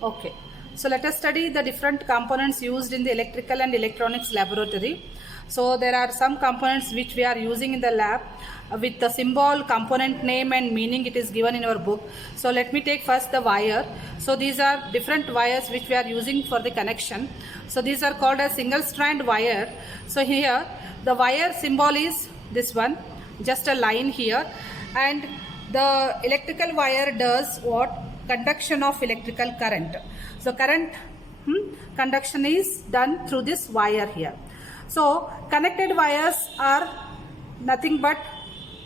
Okay, so let us study the different components used in the electrical and electronics laboratory. So there are some components which we are using in the lab with the symbol, component name and meaning it is given in our book. So let me take first the wire. So these are different wires which we are using for the connection. So these are called as single strand wire. So here the wire symbol is this one, just a line here, and the electrical wire does what? Conduction of electrical current. So current conduction is done through this wire here. So connected wires are nothing but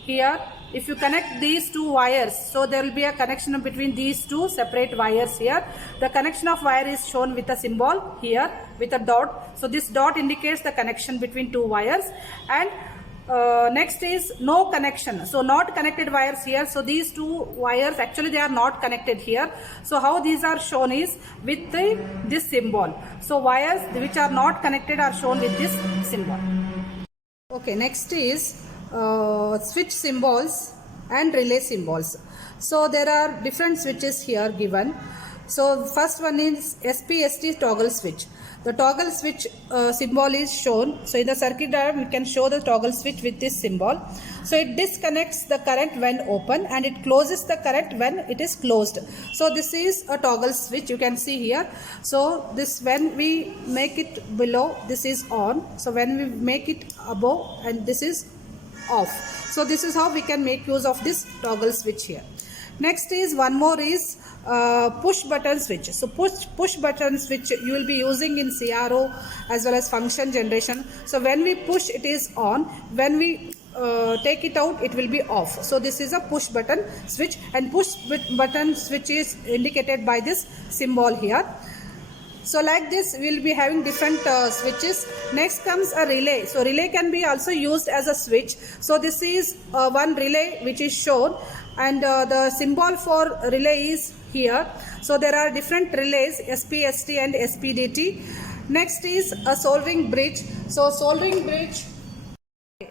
here. If you connect these two wires, so there will be a connection between these two separate wires here. The connection of wire is shown with a symbol here with a dot. So this dot indicates the connection between two wires. And next is no connection, so not connected wires here. So these two wires actually they are not connected here. So how these are shown is with this symbol. So wires which are not connected are shown with this symbol. Okay, next is switch symbols and relay symbols. So there are different switches here given. So first one is SPST toggle switch. The toggle switch symbol is shown. So in the circuit diagram we can show the toggle switch with this symbol. So it disconnects the current when open and it closes the current when it is closed. So this is a toggle switch, you can see here. So this, when we make it below, this is on. So when we make it above, and this is off. So this is how we can make use of this toggle switch here. Next is one more is push button switch. So push button switch you will be using in CRO as well as function generation. So when we push it is on, when we take it out it will be off. So this is a push button switch, and push button switch is indicated by this symbol here. So like this we will be having different switches. Next comes a relay. So relay can be also used as a switch. So this is one relay which is shown, and the symbol for relay is here. So there are different relays, SPST and SPDT. Next is a soldering bridge. So soldering bridge.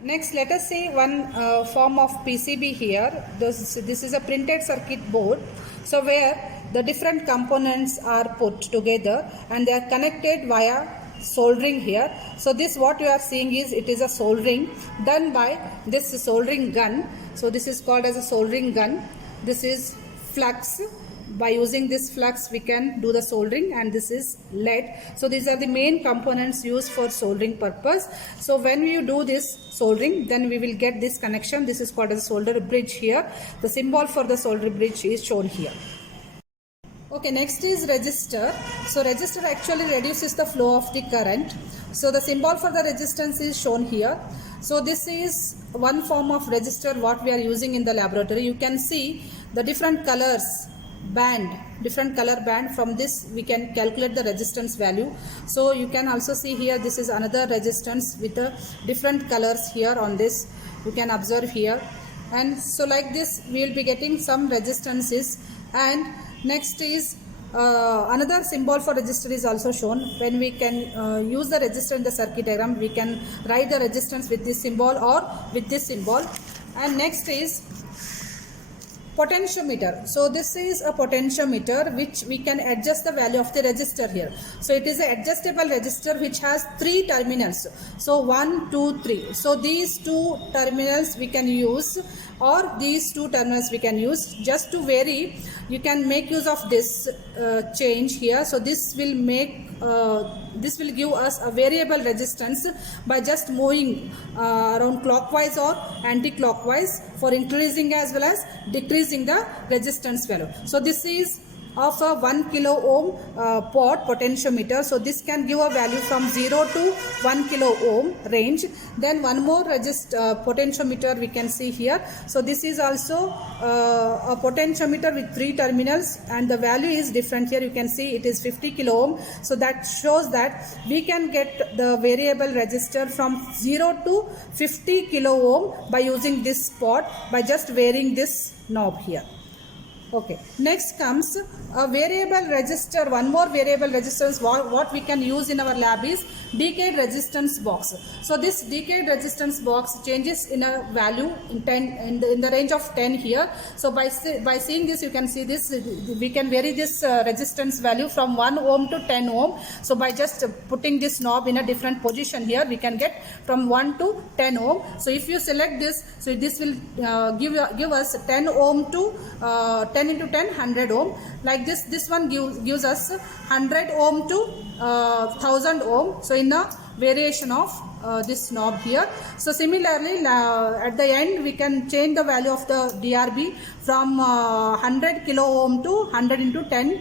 Next let us see one form of PCB here. This is a printed circuit board. So where the different components are put together and they are connected via soldering here. So this what you are seeing is it is a soldering done by this soldering gun. So this is called as a soldering gun. This is flux. By using this flux we can do the soldering, and this is lead. So these are the main components used for soldering purpose. So when you do this soldering, then we will get this connection. This is called as a solder bridge here. The symbol for the solder bridge is shown here. Okay, next is resistor. So resistor actually reduces the flow of the current. So the symbol for the resistance is shown here. So this is one form of resistor what we are using in the laboratory. You can see the different colors band, different color band. From this we can calculate the resistance value. So you can also see here this is another resistance with the different colors here on this. You can observe here. And so like this we will be getting some resistances. And next is another symbol for resistor is also shown. When we can use the resistor in the circuit diagram, we can write the resistance with this symbol or with this symbol. And next is potentiometer. So this is a potentiometer which we can adjust the value of the resistor here. So it is an adjustable resistor which has 3 terminals. So 1, 2, 3. So these 2 terminals we can use, or these 2 terminals we can use. Just to vary, you can make use of this change here. So this will make this will give us a variable resistance by just moving around clockwise or anti-clockwise for increasing as well as decreasing the resistance value. So this is of a 1 kilo ohm pot potentiometer. So this can give a value from 0 to 1 kilo ohm range. Then one more potentiometer we can see here. So this is also a potentiometer with 3 terminals, and the value is different here. You can see it is 50 kilo ohm. So that shows that we can get the variable resistor from 0 to 50 kilo ohm by using this pot, by just varying this knob here. Okay, next comes a variable resistor. One more variable resistance what we can use in our lab is decayed resistance box. So this decayed resistance box changes in a value in 10 in the range of 10 here. So by seeing this, you can see this, we can vary this resistance value from 1 ohm to 10 ohm. So by just putting this knob in a different position here, we can get from 1 to 10 ohm. So if you select this, so this will give us 10 ohm to 10 into 10, 100 ohm. Like this one gives us 100 ohm to 1000 ohm. So in a variation of this knob here. So similarly, at the end we can change the value of the DRB from 100 kilo ohm to 100 into 10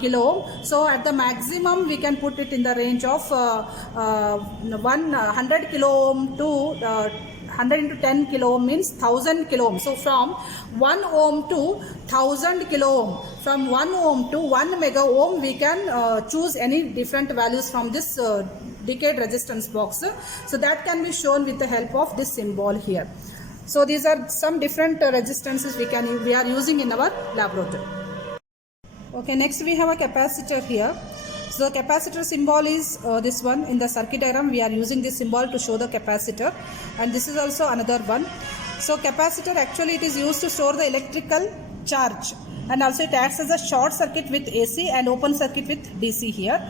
kilo ohm. So at the maximum we can put it in the range of 100 kilo ohm to 100 into 10 kilo ohm means 1000 kilo ohm. So from 1 ohm to 1000 kilo ohm, from 1 ohm to 1 mega ohm, we can choose any different values from this decayed resistance box. So that can be shown with the help of this symbol here. So these are some different resistances we are using in our laboratory. Okay, next we have a capacitor here. So the capacitor symbol is this one. In the circuit diagram we are using this symbol to show the capacitor, and this is also another one. So capacitor, actually it is used to store the electrical charge, and also it acts as a short circuit with AC and open circuit with DC here.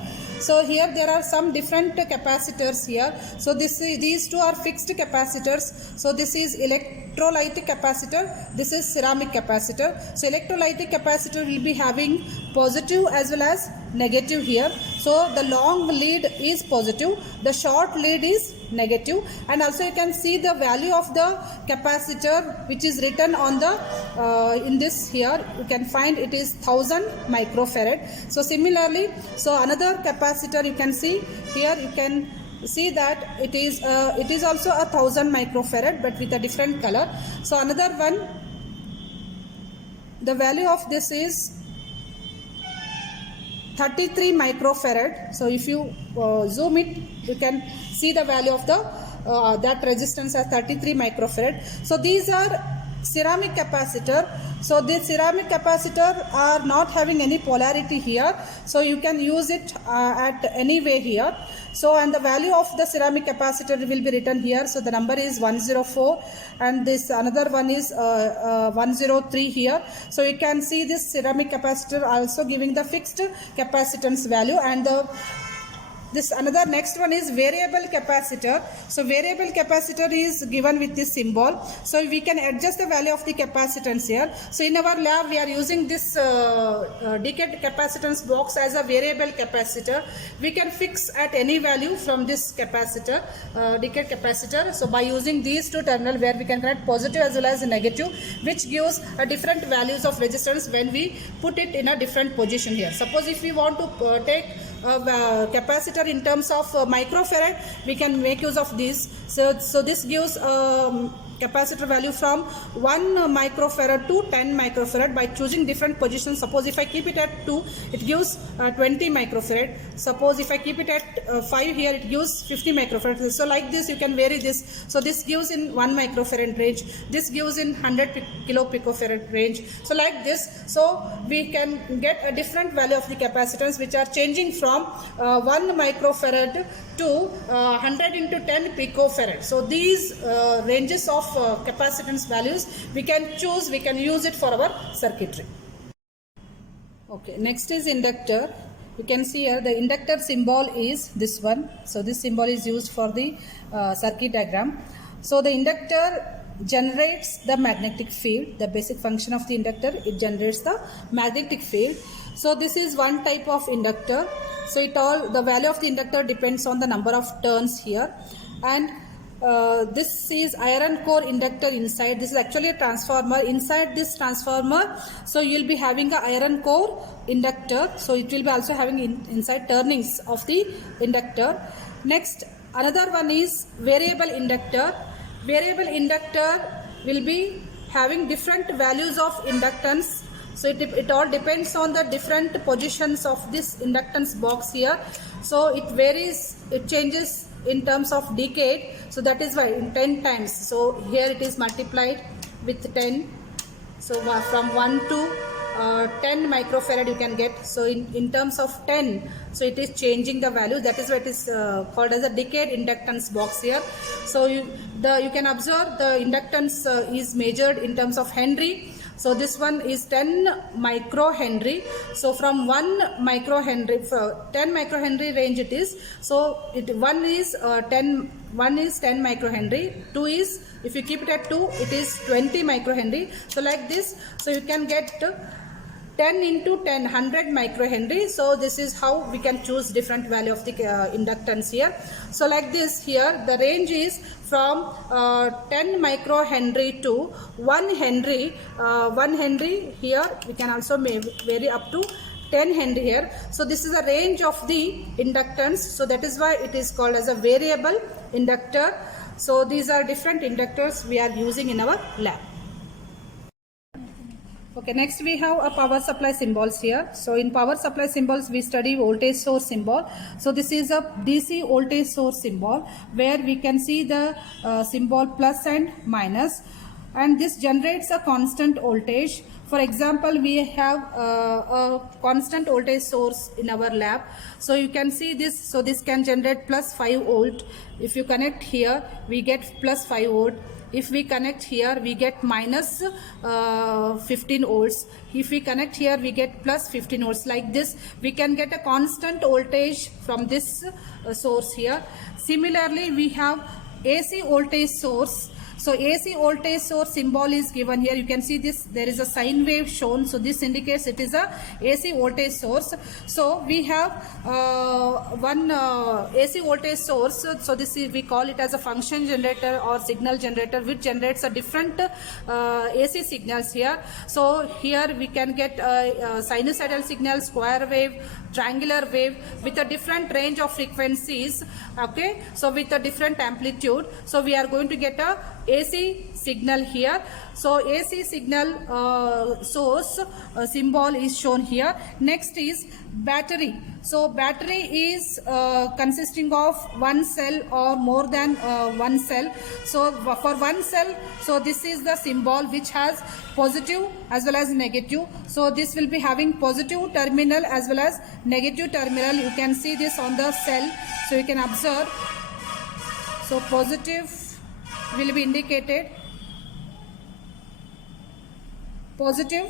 So here there are some different capacitors here. So these two are fixed capacitors. So this is electrolytic capacitor, this is ceramic capacitor. So electrolytic capacitor will be having positive as well as negative here. So the long lead is positive, the short lead is negative, and also you can see the value of the capacitor which is written on the in this here. You can find it is 1000 microfarad. So similarly, so another capacitor you can see here, you can see that it is also 1000 microfarad but with a different color. So another one, the value of this is 33 microfarad. So if you zoom it, you can see the value of the that resistance as 33 microfarad. So these are ceramic capacitor. So this ceramic capacitor are not having any polarity here, so you can use it at any way here. So and the value of the ceramic capacitor will be written here. So the number is 104, and this another one is 103 here. So you can see this ceramic capacitor also giving the fixed capacitance value, and this another next one is variable capacitor. So variable capacitor is given with this symbol. So we can adjust the value of the capacitance here. So in our lab we are using this decayed capacitance box as a variable capacitor. We can fix at any value from this capacitor, decayed capacitor. So by using these two terminals where we can connect positive as well as negative, which gives a different values of resistance when we put it in a different position here. Suppose if we want to take capacitor in terms of microfarad, we can make use of this. So this gives capacitor value from 1 microfarad to 10 microfarad by choosing different positions. Suppose if I keep it at 2, it gives 20 microfarad. Suppose if I keep it at 5 here, it gives 50 microfarad. So like this you can vary this. So this gives in 1 microfarad range, this gives in 100 kilo picofarad range. So like this, so we can get a different value of the capacitance which are changing from 1 microfarad to 100 into 10 picofarad. So these ranges of capacitance values we can choose, we can use it for our circuitry. Okay, next is inductor. You can see here the inductor symbol is this one. So this symbol is used for the circuit diagram. So the inductor generates the magnetic field. The basic function of the inductor, it generates the magnetic field. So this is one type of inductor. So the value of the inductor depends on the number of turns here, and this is iron core inductor inside. This is actually a transformer. Inside this transformer, so you will be having a iron core inductor. So it will be also having inside turnings of the inductor. Next, another one is variable inductor. Variable inductor will be having different values of inductance. So it all depends on the different positions of this inductance box here. So it varies, it changes in terms of decade. So that is why in 10 times. So here it is multiplied with 10. So from 1 to 10 microfarad you can get. So in terms of 10, so it is changing the value. That is what is called as a decade inductance box here. So you can observe the inductance is measured in terms of Henry. So this one is 10 microhenry. So from 1 microhenry, 10 microhenry range it is. So one is 10 microhenry, 2 is, if you keep it at 2, it is 20 microhenry. So like this, so you can get 10 into 10, 100 microhenry. So this is how we can choose different value of the inductance here. So like this here, the range is from 10 microhenry to 1 Henry. 1 Henry here, we can also vary up to 10 Henry here. So this is a range of the inductance. So that is why it is called as a variable inductor. So these are different inductors we are using in our lab. Okay, next we have a power supply symbols here. So in power supply symbols we study voltage source symbol. So this is a DC voltage source symbol where we can see the symbol plus and minus, and this generates a constant voltage. For example, we have a constant voltage source in our lab. So you can see this. So this can generate plus 5 volt. If you connect here, we get plus 5 volt. If we connect here, we get minus 15 volts. If we connect here, we get plus 15 volts. Like this, we can get a constant voltage from this source here. Similarly, we have AC voltage source. So AC voltage source symbol is given here. You can see this, there is a sine wave shown. So this indicates it is a AC voltage source. So we have one AC voltage source. So this is, we call it as a function generator or signal generator, which generates a different AC signals here. So here we can get sinusoidal signal, square wave, triangular wave with a different range of frequencies. Okay, so with a different amplitude. So we are going to get a AC signal here. So AC signal source symbol is shown here. Next is battery. So battery is consisting of one cell or more than one cell. So for one cell, so this is the symbol which has positive as well as negative. So this will be having positive terminal as well as negative terminal. You can see this on the cell. So you can observe. So positive will be indicated, positive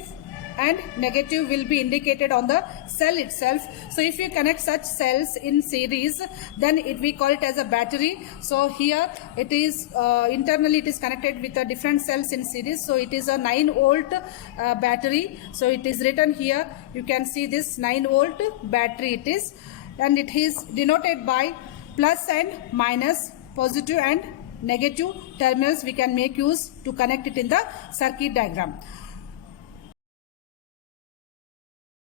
and negative will be indicated on the cell itself. So if you connect such cells in series, then we call it as a battery. So here it is internally it is connected with the different cells in series. So it is a 9 volt battery. So it is written here. You can see this 9 volt battery it is, and it is denoted by plus and minus, positive and negative terminals we can make use to connect it in the circuit diagram.